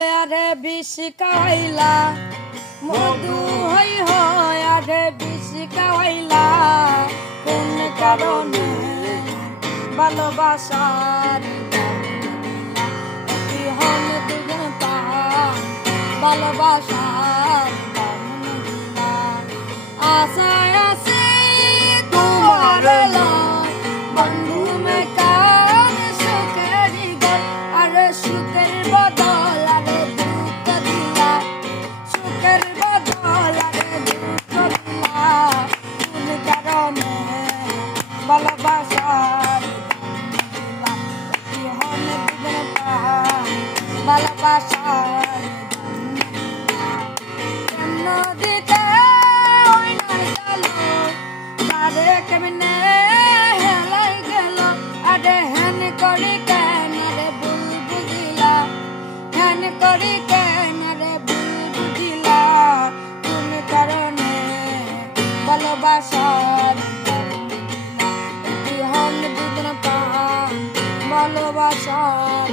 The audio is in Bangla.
আরে বিষ খাওয়াইলা মধু হই হয় আরে বিষ খাওয়াইলা কোন কারণে ভালোবাসার বিহন দুজন পান ভালোবাসার আশায় আছে তোমার লয় বন্ধু মে কার সুখের গল আরে সুখের বদল আরে দুঃখ দিলা সুখের বদল আরে দুঃখ দিলা কোন কারণে ভালোবাসার বিহন দুজন পান ভালোবাসার নদীতে ওই নয় গেল তারে কেমনে হেলাই গেল আরে হেন করি কেন রে ভুল বুঝিলা হেন করি কেন রে ভুল বুঝিলা কোন কারণে ভালোবাসার বিহন দুজন পান ভালোবাসার